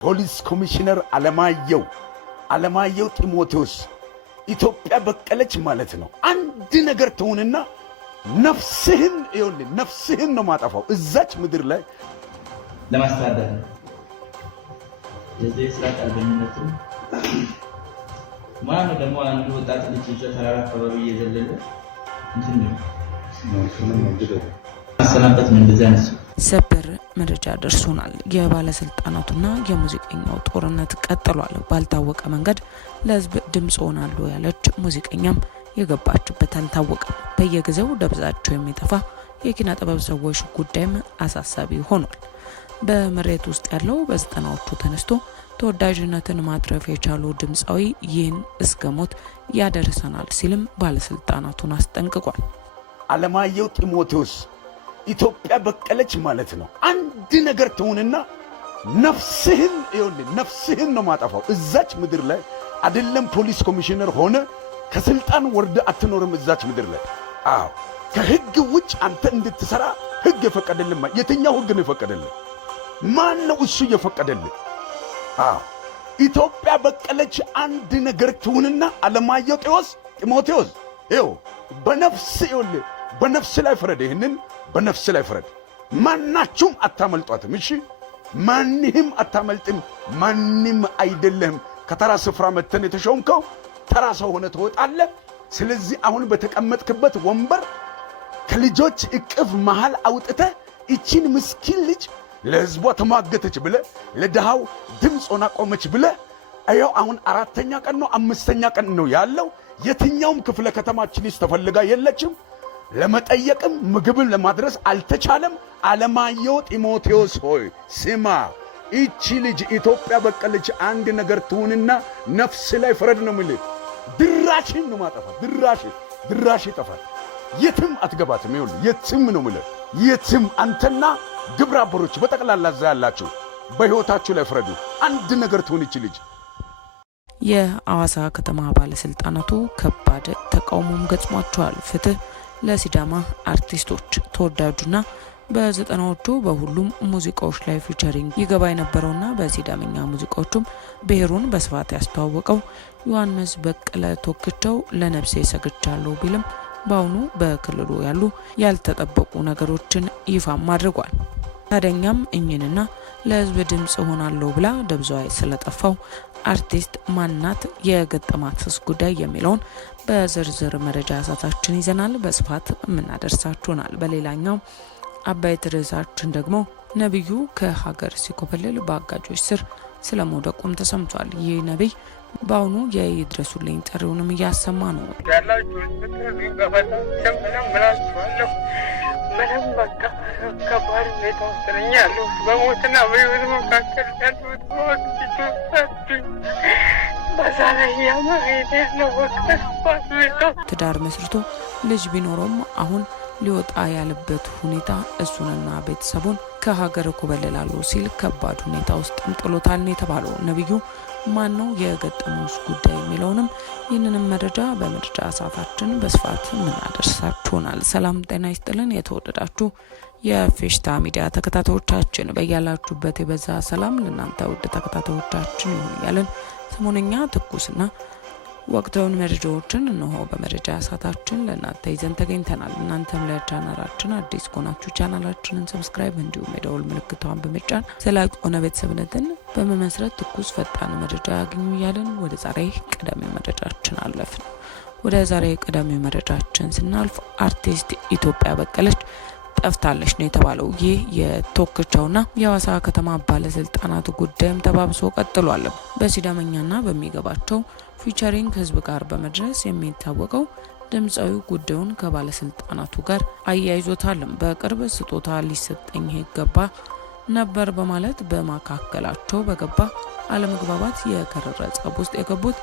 ፖሊስ ኮሚሽነር አለማየሁ ጢሞቴዎስ ኢትዮጵያ በቀለች ማለት ነው። አንድ ነገር ትሁንና ነፍስህን ነው ማጠፋው እዛች ምድር ላይ ለማስተዳደር የዚህ ስራ ቀልበኝነቱ ማን ደግሞ አንዱ ወጣት ልጅ ተራራ አካባቢ እየዘለለ እንትን ነው አሰናበት ምን እንደዚህ ሰበር መረጃ ደርሶናል። የባለስልጣናቱና የሙዚቀኛው ጦርነት ቀጥሏል። ባልታወቀ መንገድ ለህዝብ ድምጽ ሆናሉ ያለች ሙዚቀኛም የገባችበት አልታወቀም። በየጊዜው ደብዛቸው የሚጠፋ የኪነ ጥበብ ሰዎች ጉዳይም አሳሳቢ ሆኗል። በመሬት ውስጥ ያለው በዘጠናዎቹ ተነስቶ ተወዳጅነትን ማትረፍ የቻሉ ድምጻዊ ይህን እስከ ሞት ያደርሰናል ሲልም ባለስልጣናቱን አስጠንቅቋል። አለማየሁ ጢሞቴዎስ ኢትዮጵያ በቀለች ማለት ነው። አንድ ነገር ትሁንና ነፍስህን ነው ማጠፋው እዛች ምድር ላይ አይደለም። ፖሊስ ኮሚሽነር ሆነ ከስልጣን ወርደ አትኖርም እዛች ምድር ላይ። አዎ ከህግ ውጭ አንተ እንድትሰራ ህግ የፈቀደልህ የትኛው ህግ ነው የፈቀደልህ? ማን ነው እሱ የፈቀደልህ? አዎ ኢትዮጵያ በቀለች አንድ ነገር ትሁንና አለማየሁ ጢሞቴዎስ ይኸው በነፍስ ላይ ፍረድ። ይህንን በነፍስ ላይ ፍረድ። ማናችሁም አታመልጧትም። እሺ ማንህም አታመልጥም። ማንም አይደለህም። ከተራ ስፍራ መተን የተሾምከው ተራ ሰው ሆነ ትወጣለህ። ስለዚህ አሁን በተቀመጥክበት ወንበር ከልጆች እቅፍ መሃል አውጥተህ እቺን ምስኪን ልጅ ለህዝቧ ተሟገተች ብለህ ለድሃው ድምፅ ሆና ቆመች ብለህ አያው አሁን 4ኛ ቀን ነው 5ኛ ቀን ነው ያለው። የትኛውም ክፍለ ከተማችን ተፈልጋ የለችም። ለመጠየቅም ምግብን ለማድረስ አልተቻለም። አለማየሁ ጢሞቴዎስ ሆይ ስማ፣ እቺ ልጅ ኢትዮጵያ በቀለች አንድ ነገር ትሁንና ነፍስ ላይ ፍረድ ነው የምልህ። ድራሽን ነው ማጠፋ። ድራሽ ይጠፋል። የትም አትገባትም። ይኸውልህ የትም ነው የምልህ፣ የትም። አንተና ግብረ አበሮች በጠቅላላ እዛ ያላችሁ በሕይወታችሁ ላይ ፍረዱ። አንድ ነገር ትሁን እቺ ልጅ። የአዋሳ ከተማ ባለስልጣናቱ ከባድ ተቃውሞም ገጥሟቸዋል። ፍትህ ለሲዳማ አርቲስቶች ተወዳጁና በዘጠናዎቹ በሁሉም ሙዚቃዎች ላይ ፊቸሪንግ ይገባ የነበረውና በሲዳምኛ ሙዚቃዎቹም ብሔሩን በስፋት ያስተዋወቀው ዮሐንስ በቀለ ቶክቻው ለነፍሴ ሰግቻለሁ ቢልም በአሁኑ በክልሉ ያሉ ያልተጠበቁ ነገሮችን ይፋም አድርጓል። ታዲያኛም እኝንና ለህዝብ ድምጽ ሆናለሁ ብላ ደብዛዋ ስለጠፋው አርቲስት ማናት የገጠማትስ ጉዳይ የሚለውን በዝርዝር መረጃ ሰዓታችን ይዘናል። በስፋት የምናደርሳችሁናል። በሌላኛው አባይት ርዕሳችን ደግሞ ነብዩ ከሀገር ሲኮበልል በአጋጆች ስር ስለመውደቁም ተሰምቷል። ይህ ነብይ በአሁኑ የይድረሱልኝ ጥሪውንም እያሰማ ነው። ምንም በቃ ከባድ ሁኔታ ውስጥ ነኝ ያለው በሞትና በሕይወት መካከል ያሉት በዛ ላይ ያማሄድ ያለው ትዳር መስርቶ ልጅ ቢኖረውም አሁን ሊወጣ ያለበት ሁኔታ እሱንና ቤተሰቡን ከሀገር ኮበለላሉ ሲል ከባድ ሁኔታ ውስጥም ጥሎታል ነው የተባለው። ነብዩ ማን ነው የገጠመውስ ጉዳይ የሚለውንም ይህንንም መረጃ በመረጃ ሰዓታችን በስፋት ምናደርሳችሁናል። ሰላም ጤና ይስጥልን። የተወደዳችሁ የፌሽታ ሚዲያ ተከታታዮቻችን በያላችሁበት የበዛ ሰላም ለእናንተ ውድ ተከታታዮቻችን ይሁን እያልን ሰሞነኛ ትኩስና ወቅታዊ መረጃዎችን እነሆ በመረጃ ሰዓታችን ለእናንተ ይዘን ተገኝተናል። እናንተም ለቻናላችን አዲስ ከሆናችሁ ቻናላችንን ሰብስክራይብ እንዲሁም የደወል ምልክቷን በመጫን ዘላቂ ሆነ ቤተሰብነትን በመመስረት ትኩስ ፈጣን መረጃ ያገኙ እያልን ወደ ዛሬ ቀዳሚ መረጃችን አለፍን። ወደ ዛሬ ቀዳሚ መረጃችን ስናልፍ አርቲስት ኢትዮጵያ በቀለች ጠፍታለች ነው የተባለው። ይህ የቶክቻውና የአዋሳ ከተማ ባለስልጣናት ጉዳይም ተባብሶ ቀጥሏል። በሲዳመኛና በሚገባቸው ፊቸሪንግ ህዝብ ጋር በመድረስ የሚታወቀው ድምጻዊ ጉዳዩን ከባለስልጣናቱ ጋር አያይዞታልም። በቅርብ ስጦታ ሊሰጠኝ ይገባ ነበር በማለት በማካከላቸው በገባ አለመግባባት የከረረ ጸብ ውስጥ የገቡት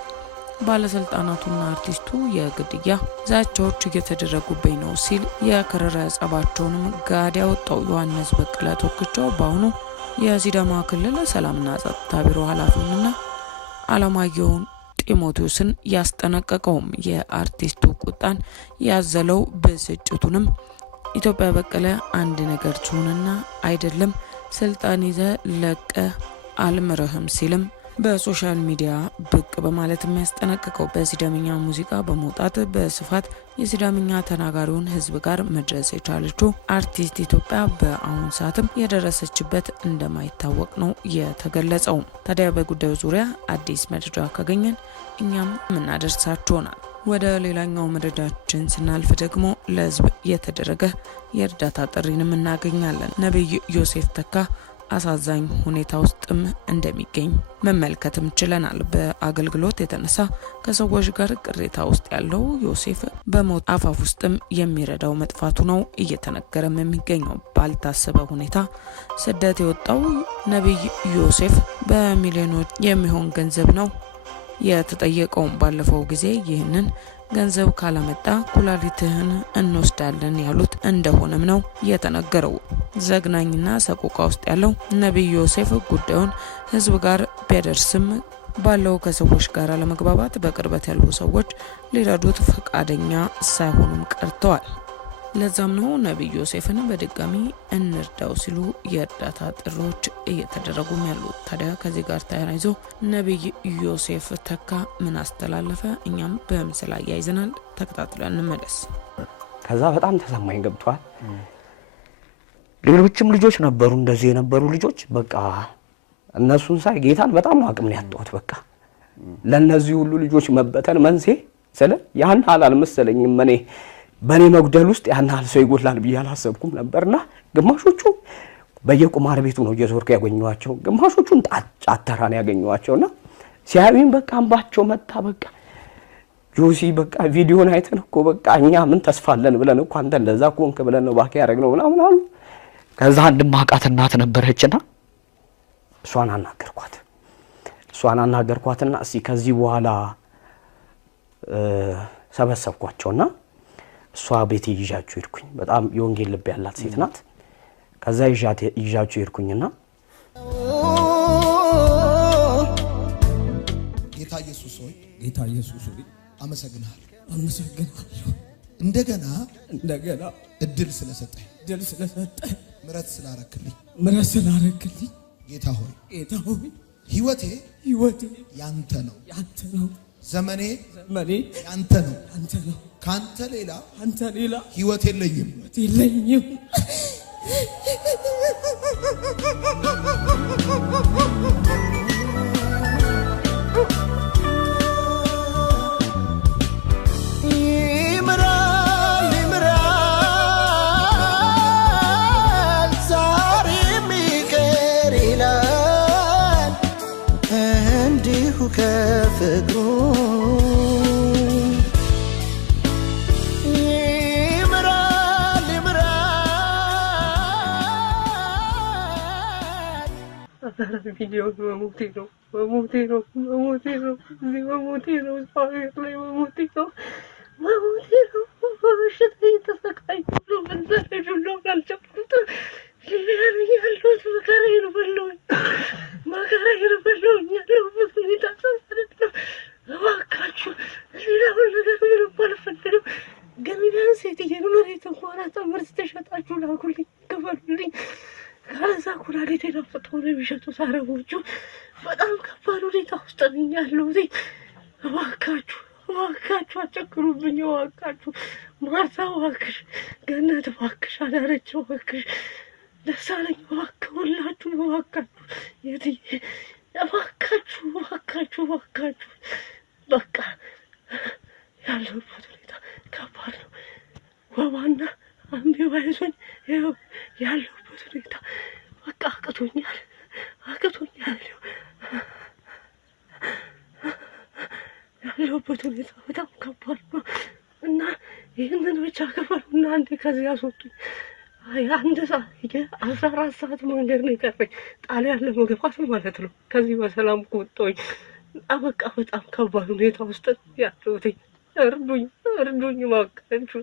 ባለስልጣናቱና አርቲስቱ የግድያ ዛቻዎች እየተደረጉብኝ ነው ሲል የከረረ ጸባቸውንም ጋድ ያወጣው ዮሐንስ በቀለ ቶክቻው በአሁኑ የሲዳማ ክልል ሰላምና ጸጥታ ቢሮ ኃላፊውንና አለማየሁ ጢሞቴዎስን ያስጠነቀቀውም የአርቲስቱ ቁጣን ያዘለው ብስጭቱንም ኢትዮጵያ በቀለ አንድ ነገር ትሁንና አይደለም ስልጣን ይዘ ለቀ አልምርህም ሲልም በሶሻል ሚዲያ ብቅ በማለት የሚያስጠነቅቀው በሲዳምኛ ሙዚቃ በመውጣት በስፋት የሲዳምኛ ተናጋሪውን ህዝብ ጋር መድረስ የቻለችው አርቲስት ኢትዮጵያ በአሁን ሰዓትም የደረሰችበት እንደማይታወቅ ነው የተገለጸው። ታዲያ በጉዳዩ ዙሪያ አዲስ መረጃ ካገኘን እኛም የምናደርሳችሁናል። ወደ ሌላኛው መረጃችን ስናልፍ ደግሞ ለህዝብ የተደረገ የእርዳታ ጥሪንም እናገኛለን። ነብይ ዮሴፍ ተካ አሳዛኝ ሁኔታ ውስጥም እንደሚገኝ መመልከትም ችለናል። በአገልግሎት የተነሳ ከሰዎች ጋር ቅሬታ ውስጥ ያለው ዮሴፍ በሞት አፋፍ ውስጥም የሚረዳው መጥፋቱ ነው እየተነገረም የሚገኘው። ባልታሰበ ሁኔታ ስደት የወጣው ነብይ ዮሴፍ በሚሊዮኖች የሚሆን ገንዘብ ነው የተጠየቀው። ባለፈው ጊዜ ይህንን ገንዘብ ካላመጣ ኩላሊትህን እንወስዳለን ያሉት እንደሆነም ነው የተነገረው። ዘግናኝና ሰቆቃ ውስጥ ያለው ነብይ ዮሴፍ ጉዳዩን ህዝብ ጋር ቢያደርስም ባለው ከሰዎች ጋር ለመግባባት በቅርበት ያሉ ሰዎች ሊረዱት ፈቃደኛ ሳይሆኑም ቀርተዋል። ለዛም ነው ነብይ ዮሴፍን በድጋሚ እንርዳው ሲሉ የእርዳታ ጥሪዎች እየተደረጉም ያሉት። ታዲያ ከዚህ ጋር ተያይዞ ነብይ ዮሴፍ ተካ ምን አስተላለፈ? እኛም በምስል አያይዘናል። ተከታትለን እንመለስ። ከዛ በጣም ተሰማኝ ገብቷል። ሌሎችም ልጆች ነበሩ እንደዚህ የነበሩ ልጆች በቃ እነሱን ሳይ ጌታን በጣም ነው አቅም ያጣሁት። በቃ ለነዚህ ሁሉ ልጆች መበተን መንሴ ስለ ያን ሐላል መሰለኝም እኔ በኔ መጉደል ውስጥ ያን ሐል ሰው ይጎላል ብዬ አላሰብኩም ነበርና ግማሾቹ በየቁማር ቤቱ ነው እየዞርኩ ያገኘዋቸው፣ ግማሾቹን ጫተራን ያገኘዋቸውና ሲያዩኝ በቃ አንባቸው መጣ። በቃ ጆሲ በቃ ቪዲዮን አይተን እኮ በቃ እኛ ምን ተስፋለን ብለን እኮ አንተ እንደዛ ኮንክ ብለን ነው ባካ ያረግነው ምናምን አሉ። ከዛ አንድ ማቃት እናት ነበረችና እሷን አናገርኳትና እስቲ ከዚህ በኋላ ሰበሰብኳቸውና እሷ ቤት ይዣቸው ሄድኩኝ። በጣም የወንጌል ልብ ያላት ሴት ናት። ከዛ ይዣቸው ሄድኩኝና ጌታ ኢየሱስ ሆይ አመሰግናለሁ እንደገና እድል ስለሰጠኝ ምሕረት ስላረክልኝ ጌታ ሆይ ህይወቴ ያንተ ነው ዘመኔ ያንተ ነው ካንተ ሌላ ህይወት የለኝም ዛሬም ይቅር ይላል እንዲሁ ከፍቅሩ ቪዲዮ በሞቴ ነው በሽታ የተሰቃየሁ ነው። በዛሬ ነው ካልጨቁት ያሉት መከራዬን በለውኝ ያለሁበት ሁኔታ ሰሰረት ነው። እባካችሁ ሌላውን ነገር ምንም አልፈልግም፣ ግን ቢያንስ ሴትዬን መሬት እንኳን አጣምርት ተሸጣችሁ ላኩልኝ፣ ክፈሉልኝ። ካለዛ ኩላሊቴን አፍጥተው ነው የሚሸጡት አረቦቹ። በጣም ከባድ ሁኔታ ውስጥ ነኝ ያለሁት። እባካችሁ አጨክሩብኝ። እባካችሁ ማርታ እባክሽ፣ ገነት እባክሽ፣ አዳነች እባክሽ፣ ደሳለኝ እባክህ፣ ሁላችሁ እባካችሁ፣ የትዬ እባካችሁ በቃ ያለሁበት ሁኔታ ከባድ ነው። ወባና አምቢባ ይዞኝ ያለሁበት ሁኔታ በቃ አቅቶኛል። ያለሁበት ሁኔታ በጣም ከባድ ነው እና ይህንን ብቻ ከፈሉና አንዴ ከዚህ ያስወጡኝ። አንድ ሰዓት 14 ሰዓት መንገድ ነው የቀረኝ ጣሊያን ለመግባት ማለት ነው። ከዚህ በሰላም ከወጣሁኝ በቃ በጣም ከባድ ሁኔታ ውስጥ ያለሁት። እርዱኝ እባካችሁ።